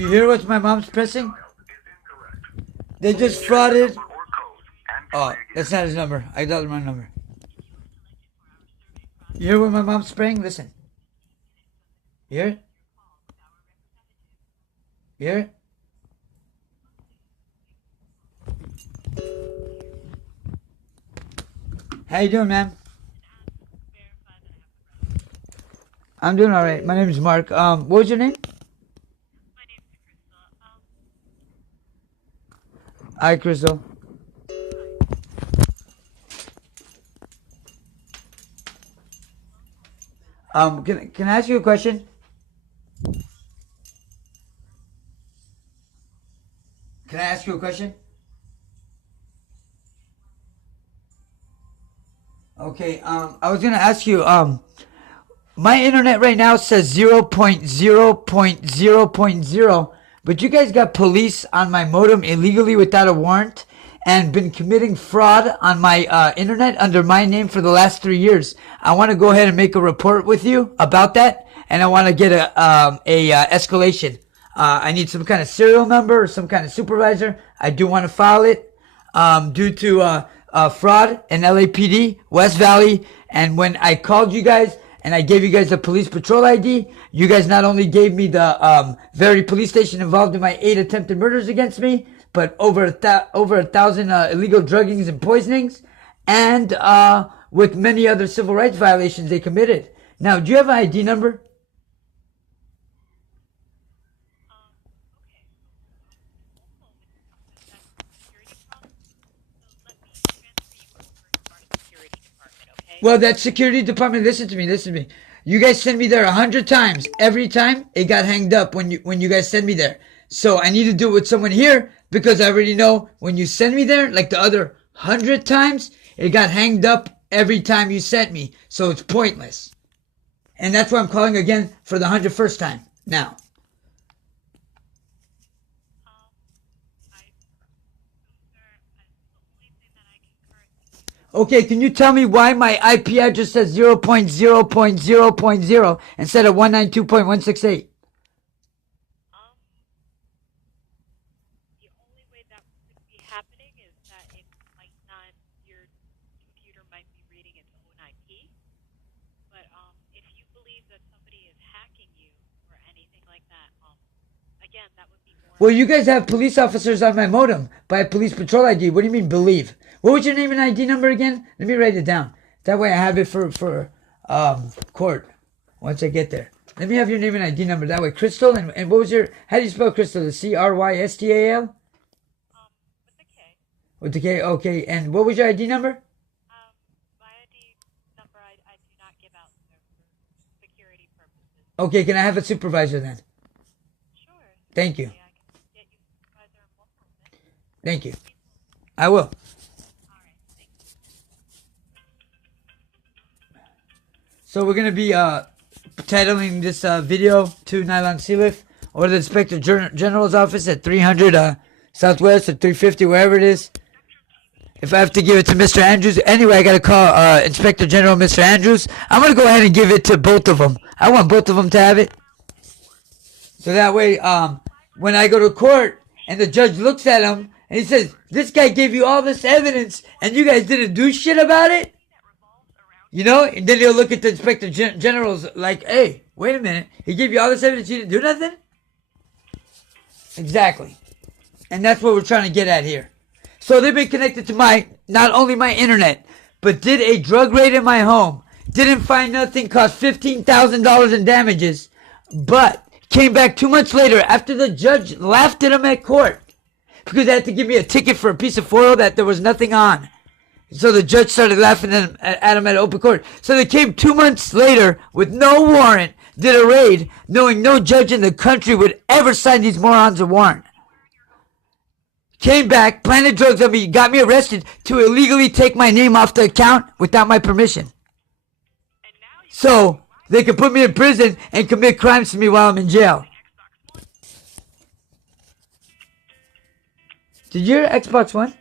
You hear what my mom's pressing? They just frauded. Oh, that's not his number. I dialed the wrong number. You hear what my mom's praying? Listen. You hear it? You hear it? How you doing, ma'am? I'm doing all right. My name is Mark. What was your name? Hi, Crystal. Can I ask you a question? Can I ask you a question? Okay. I was gonna ask you. My internet right now says 0.0.0.0, but you guys got police on my modem illegally without a warrant and been committing fraud on my internet under my name for the last 3 years. I want to go ahead and make a report with you about that, and I want to get a escalation. I need some kind of serial number or some kind of supervisor. I do want to file it due to fraud in LAPD, West Valley, and when I called you guys, and I gave you guys the police patrol ID. You guys not only gave me the very police station involved in my 8 attempted murders against me, but over a thousand illegal druggings and poisonings, and with many other civil rights violations they committed. Now, do you have an ID number? Well, that security department, listen to me. You guys send me there 100 times. Every time it got hanged up when you guys send me there. So I need to do it with someone here because I already know when you send me there, like the other 100 times, it got hanged up every time you sent me. So it's pointless. And that's why I'm calling again for the 101st time now. Okay, can you tell me why my IP address says 0.0.0.0 instead of 192.168? The only way that could be happening is that it might not, your computer might be reading its own IP. But if you believe that somebody is hacking you or anything like that, again, that would be more. Well, you guys have police officers on my modem by police patrol ID. What do you mean believe? What was your name and ID number again? Let me write it down. That way I have it for court once I get there. Let me have your name and ID number. That way, Crystal, and what was your, how do you spell Crystal? The Crystal? With the K. With the K, okay. And what was your ID number? My ID number I do not give out for security purposes. Okay, can I have a supervisor then? Sure. Thank you. Okay, I can get you a supervisor in one moment. Thank you. I will. So we're going to be titling this video to Nylon Sealift or the Inspector General's office at 300 Southwest or 350, wherever it is. If I have to give it to Mr. Andrews, anyway, I got to call Inspector General Mr. Andrews. I'm going to go ahead and give it to both of them. I want both of them to have it. So that way, when I go to court and the judge looks at him and he says, this guy gave you all this evidence and you guys didn't do shit about it? You know, and then he'll look at the Inspector General's like, hey, wait a minute. He gave you all this evidence, you didn't do nothing? Exactly. And that's what we're trying to get at here. So they've been connected to not only my internet, but did a drug raid in my home. Didn't find nothing, cost $15,000 in damages, but came back 2 months later after the judge laughed at him at court because they had to give me a ticket for a piece of foil that there was nothing on. So the judge started laughing at him at open court. So they came 2 months later with no warrant, did a raid, knowing no judge in the country would ever sign these morons a warrant. Came back, planted drugs on me, got me arrested to illegally take my name off the account without my permission. So they could put me in prison and commit crimes to me while I'm in jail. Did you hear Xbox One?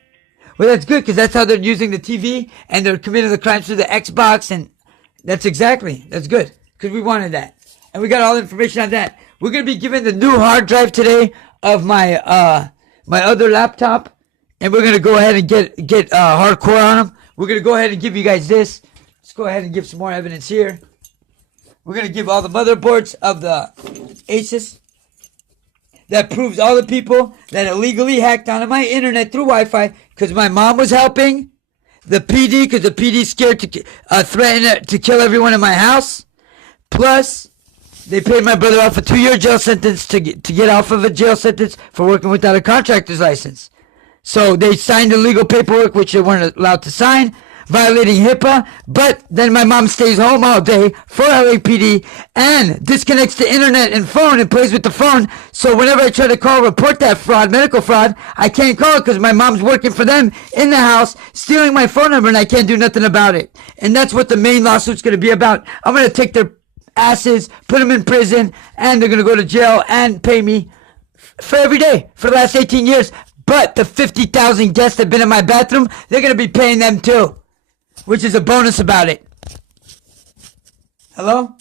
Well, that's good because that's how they're using the TV and they're committing the crimes through the Xbox, and that's good because we wanted that. And we got all the information on that. We're gonna be given the new hard drive today of my other laptop, and we're gonna go ahead and get hardcore on them. We're gonna go ahead and give you guys this. Let's go ahead and give some more evidence here. We're gonna give all the motherboards of the Asus. That proves all the people that illegally hacked onto my internet through Wi-Fi because my mom was helping the PD because the PD scared to threaten to kill everyone in my house. Plus, they paid my brother off a 2-year jail sentence to get off of a jail sentence for working without a contractor's license. So they signed illegal paperwork which they weren't allowed to sign, violating HIPAA, but then my mom stays home all day for LAPD and disconnects the internet and phone and plays with the phone. So whenever I try to call, report that fraud, medical fraud, I can't call it because my mom's working for them in the house, stealing my phone number, and I can't do nothing about it. And that's what the main lawsuit's going to be about. I'm going to take their asses, put them in prison, and they're going to go to jail and pay me for every day for the last 18 years. But the 50,000 guests that have been in my bathroom, they're going to be paying them too. Which is a bonus about it. Hello?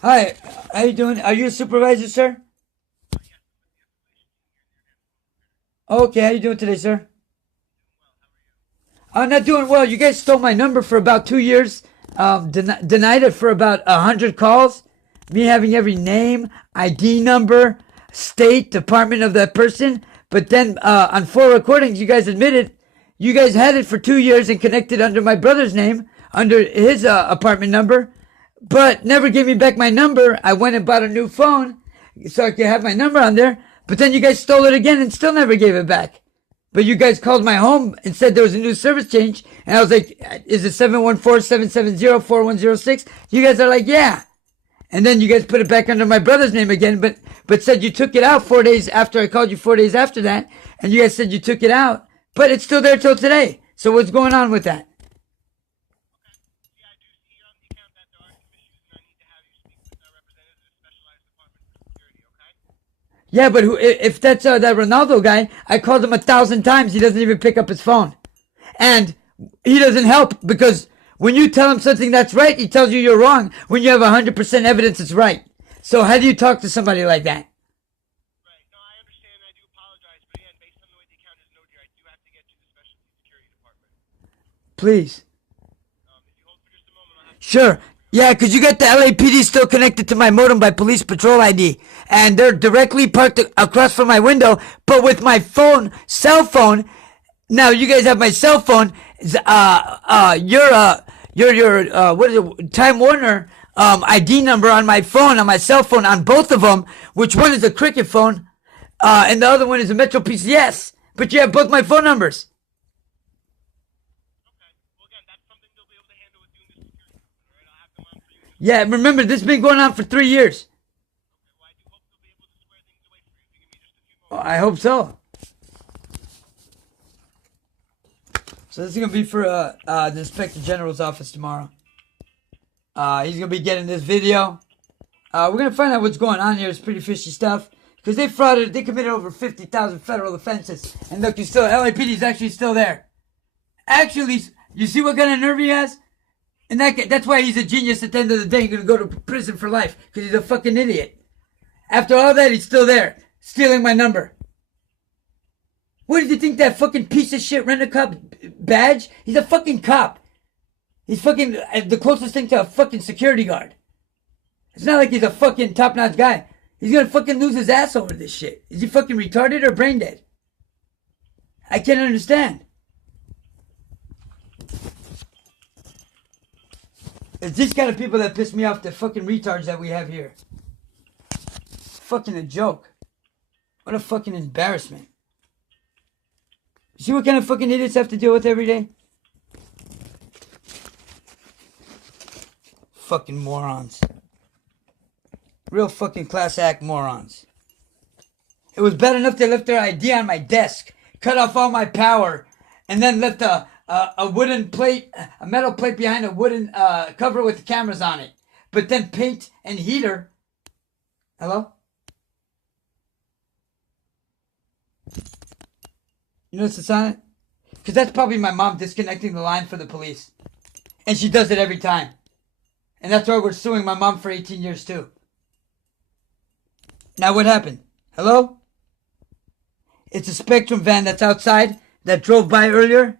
Hi, how you doing? Are you a supervisor, sir? Okay, how you doing today, sir? I'm not doing well. You guys stole my number for about 2 years. Denied it for about 100 calls. Me having every name, ID number, state, department of that person. But then on 4 recordings, you guys admitted you guys had it for 2 years and connected under my brother's name, under his apartment number, but never gave me back my number. I went and bought a new phone so I could have my number on there, but then you guys stole it again and still never gave it back. But you guys called my home and said there was a new service change, and I was like, is it 714-770-4106? You guys are like, yeah. And then you guys put it back under my brother's name again, but said you took it out 4 days after I called you 4 days after that, and you guys said you took it out. But it's still there till today. So what's going on with that? Yeah, but if that's that Ronaldo guy, I called him 1,000 times. He doesn't even pick up his phone. And he doesn't help because when you tell him something that's right, he tells you you're wrong. When you have 100% evidence it's right. So how do you talk to somebody like that? Please. Sure. Yeah, because you got the LAPD still connected to my modem by police patrol ID. And they're directly parked across from my window. But with my phone, cell phone, now you guys have my cell phone. What is it? Time Warner ID number on my phone, on my cell phone, on both of them. Which one is a Cricket phone, and the other one is a Metro PCS. But you have both my phone numbers. Yeah, remember, this has been going on for 3 years. Oh, I hope so. So this is going to be for the Inspector General's office tomorrow. He's going to be getting this video. We're going to find out what's going on here. It's pretty fishy stuff. Because they committed over 50,000 federal offenses. And look, LAPD is actually still there. Actually, you see what kind of nerve he has? And that's why he's a genius at the end of the day. He's going to go to prison for life. Because he's a fucking idiot. After all that, he's still there. Stealing my number. What did you think that fucking piece of shit rent-a-cop badge? He's a fucking cop. He's fucking the closest thing to a fucking security guard. It's not like he's a fucking top-notch guy. He's going to fucking lose his ass over this shit. Is he fucking retarded or brain dead? I can't understand. It's these kind of people that piss me off, the fucking retards that we have here. Fucking a joke. What a fucking embarrassment. You see what kind of fucking idiots I have to deal with every day? Fucking morons. Real fucking class act morons. It was bad enough they left their ID on my desk, cut off all my power, and then left a wooden plate, a metal plate behind a wooden cover with the cameras on it. But then paint and heater. Hello? You notice it's on it? Because that's probably my mom disconnecting the line for the police. And she does it every time. And that's why we're suing my mom for 18 years too. Now what happened? Hello? It's a Spectrum van that's outside that drove by earlier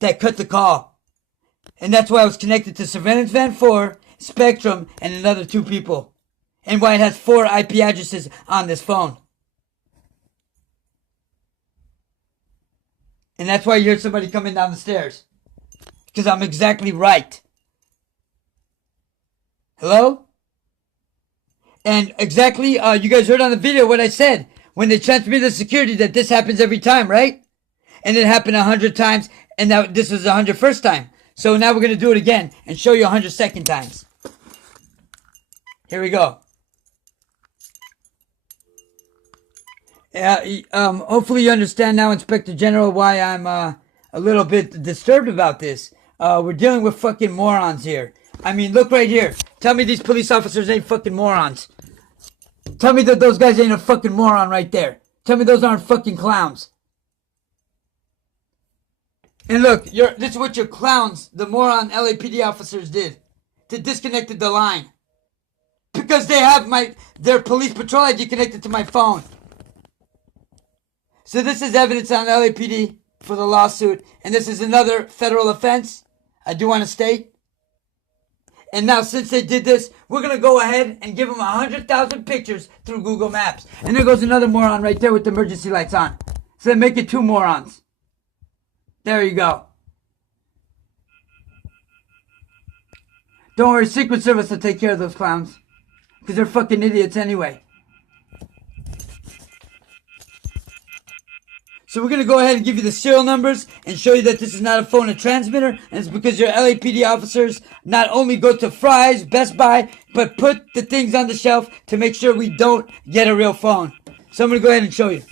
that cut the call. And that's why I was connected to Surveillance Van 4, Spectrum, and another 2 people. And why it has 4 IP addresses on this phone. And that's why you hear somebody coming down the stairs. Because I'm exactly right. Hello? And exactly, you guys heard on the video what I said. When they transmitted the security that this happens every time, right? And it happened 100 times, and now this was the 101st time. So now we're going to do it again and show you 102nd times. Here we go. Hopefully you understand now, Inspector General, why I'm a little bit disturbed about this. We're dealing with fucking morons here. I mean, look right here. Tell me these police officers ain't fucking morons. Tell me that those guys ain't a fucking moron right there. Tell me those aren't fucking clowns. And look, this is what your clowns, the moron LAPD officers did. They disconnected the line. Because they have their police patrol ID connected to my phone. So this is evidence on LAPD for the lawsuit. And this is another federal offense, I do want to state. And now since they did this, we're going to go ahead and give them 100,000 pictures through Google Maps. And there goes another moron right there with the emergency lights on. So they make it 2 morons. There you go. Don't worry, Secret Service will take care of those clowns. Because they're fucking idiots anyway. So we're going to go ahead and give you the serial numbers and show you that this is not a phone and transmitter. And it's because your LAPD officers not only go to Fry's, Best Buy, but put the things on the shelf to make sure we don't get a real phone. So I'm going to go ahead and show you.